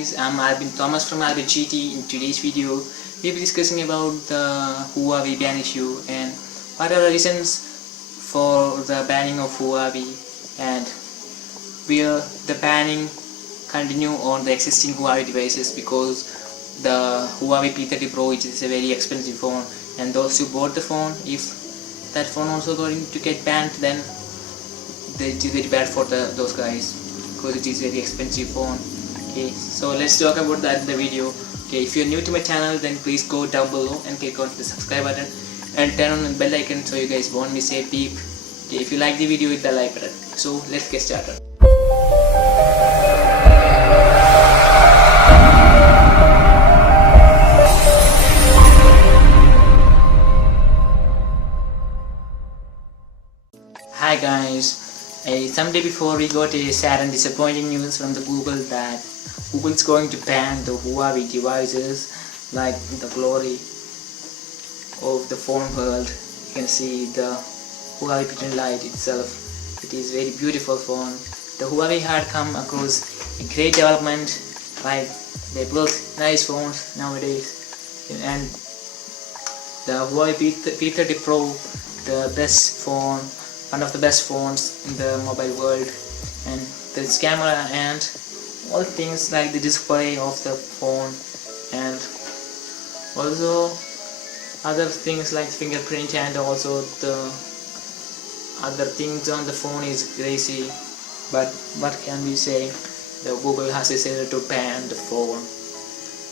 guys, I'm Albin Thomas from Albin GT. In today's video, we'll be discussing about the Huawei ban issue and what are the reasons for the banning of Huawei, and will the banning continue on the existing Huawei devices, because the Huawei P30 Pro, which is a very expensive phone, and those who bought the phone, if that phone also going to get banned, then it is very bad for those guys, because it is very expensive phone. Okay, so let's talk about that in the video. Okay, if you're new to my channel, then please go down below and click on the subscribe button and turn on the bell icon so you guys won't miss a peep. Okay, if you like the video, hit the like button. So let's get started. Hi guys, someday before we got a sad and disappointing news from the Google that Google is going to ban the Huawei devices like the glory of the phone world. You can see the Huawei P30 LITE itself. It is very beautiful phone. The Huawei had come across a great development, like they built nice phones nowadays, and the Huawei P30 Pro, the best phone, one of the best phones in the mobile world, and this camera and all things like the display of the phone, and also other things like fingerprint, and also the other things on the phone is crazy. But what can we say? The Google has decided to ban the phone.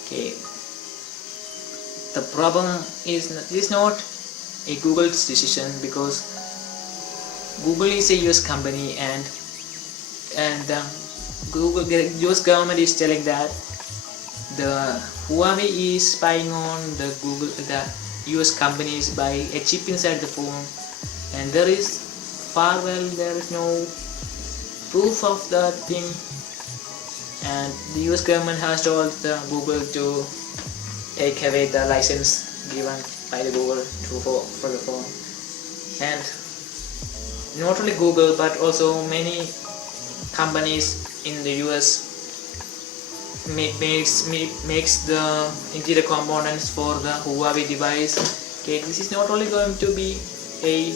Okay, the problem is not a Google's decision, because Google is a US company, and Google, the US government is telling that the Huawei is spying on the US companies by a chip inside the phone, and there is no proof of that thing, and the US government has told the Google to take away the license given by the Google for the phone. And not only Google, but also many companies in the US makes the interior components for the Huawei device. Okay, this is not only going to be a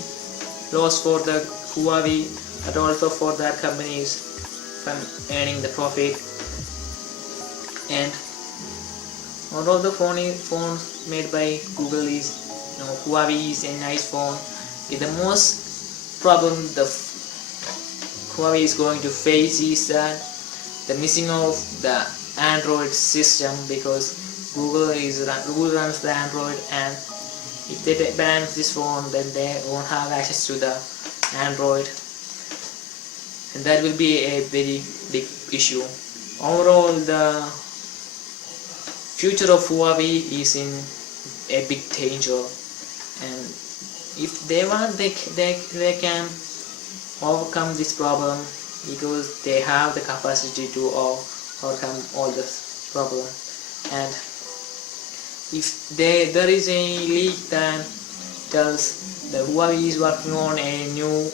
loss for the Huawei, but also for the companies from earning the profit. And not all the phones made by Google is, Huawei is a nice phone. Okay, the most problem the Huawei is going to face is that the missing of the Android system, because Google runs the Android, and if they ban this phone, then they won't have access to the Android, and that will be a very big issue. Overall, the future of Huawei is in a big danger, and if they want, they can overcome this problem, because they have the capacity to overcome all this problem. And if there is a leak that tells the Huawei is working on a new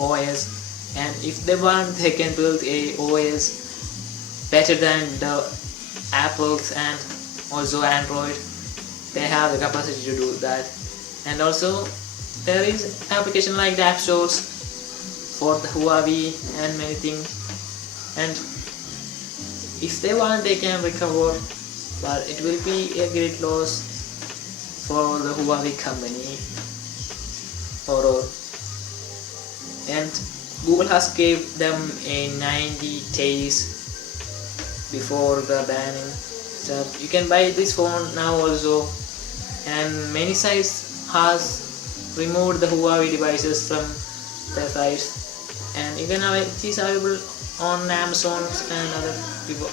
OS, and if they want, they can build a OS better than the Apple's and also Android. They have the capacity to do that. And also there is application like the app stores for the Huawei and many things, and if they want, they can recover, but it will be a great loss for the Huawei company overall. And Google has gave them a 90 days before the banning, so you can buy this phone now also, and many sites has removed the Huawei devices from their sites, and even now it is available on Amazon and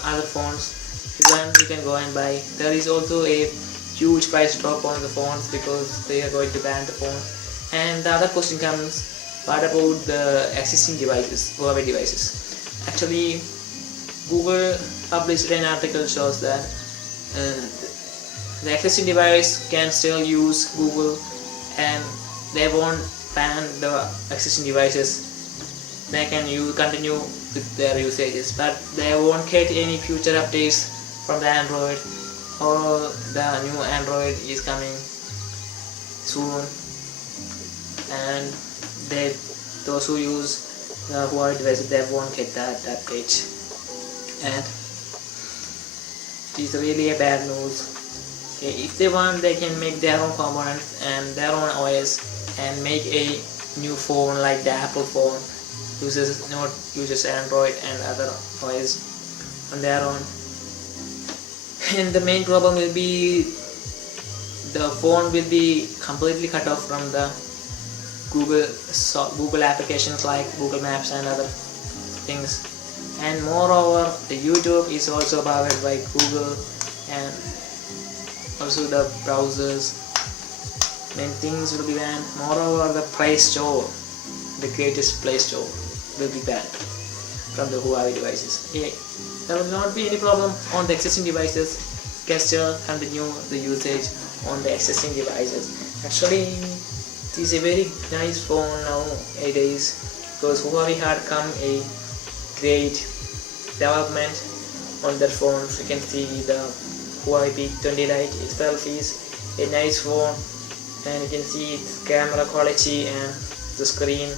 other phones. You can go and buy. There is also a huge price drop on the phones, because they are going to ban the phone. And the other question comes, what about the existing devices, Huawei devices? Actually, Google published an article shows that the existing device can still use Google, and they won't ban the existing devices. They can continue with their usages, but they won't get any future updates from the Android, or the new Android is coming soon, and those who use the Huawei devices, they won't get that update, and it is really a bad news. Okay, if they want, they can make their own components and their own OS and make a new phone like the Apple phone uses Android and other OS on their own. And the main problem will be the phone will be completely cut off from the Google applications like Google Maps and other things. And moreover, the YouTube is also powered by Google, and also the browsers. Many things will be banned. Moreover, the Play Store, the greatest Play Store, will be banned from the Huawei devices. Okay. There will not be any problem on the existing devices. You can still continue the usage on the existing devices. Actually, it is a very nice phone nowadays, because Huawei had come a great development on their phones. You can see the Huawei P20 Lite itself is a nice phone, and you can see its camera quality and the screen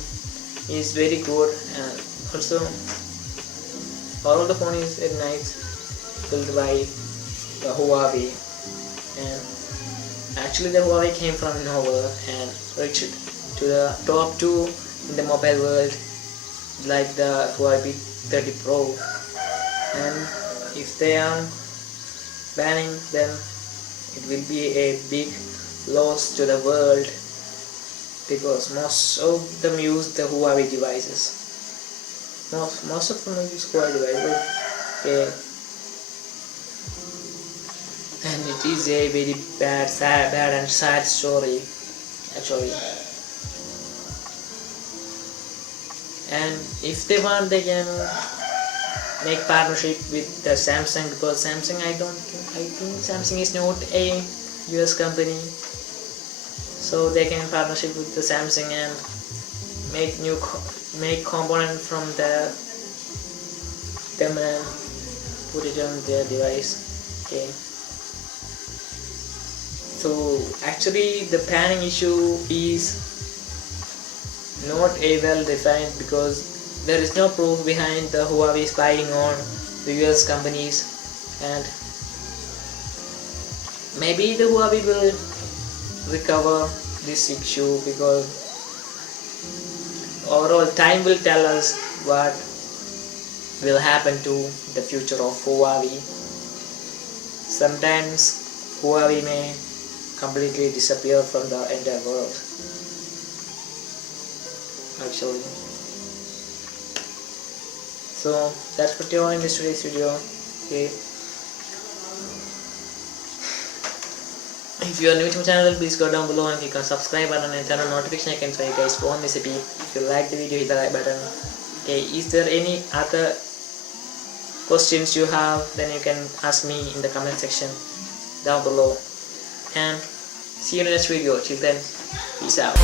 is very good, and also all of the phone is very nice, built by the Huawei. And actually the Huawei came from nowhere and reached to the top 2 in the mobile world, like the Huawei P30 Pro. And if they are banning them, it will be a big loss to the world, because most of them use the Huawei devices. Most of them use Huawei devices. Okay. And it is a very bad and sad story, actually. And if they want, they can make partnership with the Samsung, because Samsung, I think Samsung is not a US company, so they can partnership with the Samsung and make component from them and put it on their device. Okay. So actually the panning issue is not a well defined, because there is no proof behind the Huawei spying on the US companies, and maybe the Huawei will recover this issue, because overall time will tell us what will happen to the future of Huawei. Sometimes Huawei may completely disappear from the entire world, actually. So that's what you are in this today's video. Okay. If you are new to my channel, please go down below and click on subscribe button and turn on notification icon so you guys won't miss a beat. If you like the video, hit the like button. Okay, is there any other questions you have, then you can ask me in the comment section down below. And see you in the next video. Till then, peace out.